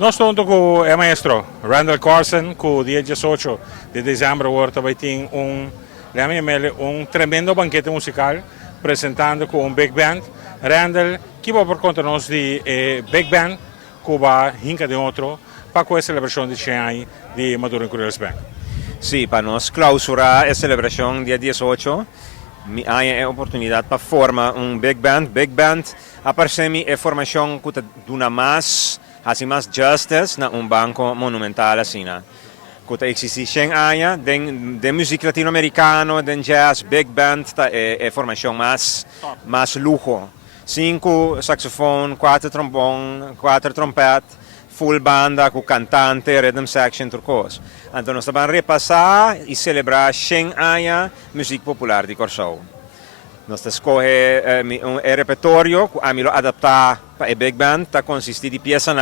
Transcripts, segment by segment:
Nós estamos com o maestro Randall Carson, que o dia 18 de dezembro vai ter um tremendo banquete musical, apresentando com um big band. Randall, que vai por conta nós de big band, que vai hinca de outro, para com a celebração de 100 anos de Maduro Incríveis Band. Sì, para nós clausurar a celebração dia 18, há a oportunidade para formar big band. Big band, a parsemi é formação que duna mais justice na banco monumental assim. Que existe 100 anos de música latino-americana, de jazz, big band é formação mais luxo. 5 saxofone, 4 trombone, 4 trompete, full banda com cantante, rhythm section, turcos. Então nós vamos repassar e celebrar 100 anos música popular de Corsou. Nós escolhe repertório que a mim adaptar para a big band, que consiste de peças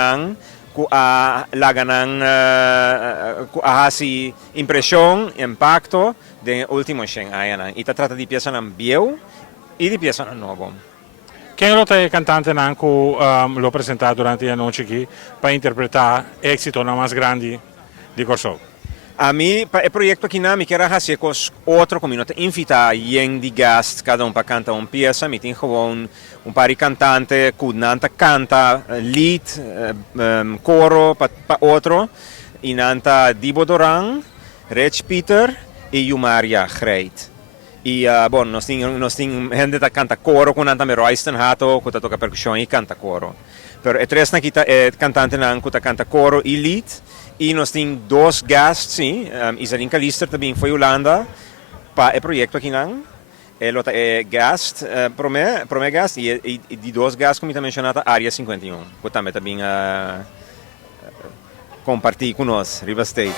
que laganan que hasi impressão, impacto de últimos 100 anos. E trata de peças bieu e de peças novo. Quem é o cantante que lo apresentar durante a noite aqui para interpretar êxito na mais grande de Corsou? A mim, o projeto aqui na quero fazer com outro comunidade, invitar de gast, cada para cantar uma peça, me tem gewoon par de cantantes que nanta canta lead, coro para outro, e nanta Dibo Doran, Rich Peter e Yumaria Greit. E nós temos gente que canta coro, que nanta Royston Hato, que toca percussão e canta coro. Pero três cantante que canta coro e lead. E nós temos 2 guests, sim. Isarin Kalister também foi Holanda para o projeto aqui não. Ele é guest, prome guest e de 2 guests como também mencionado Área 51, que também compartilha com nós, Riva State.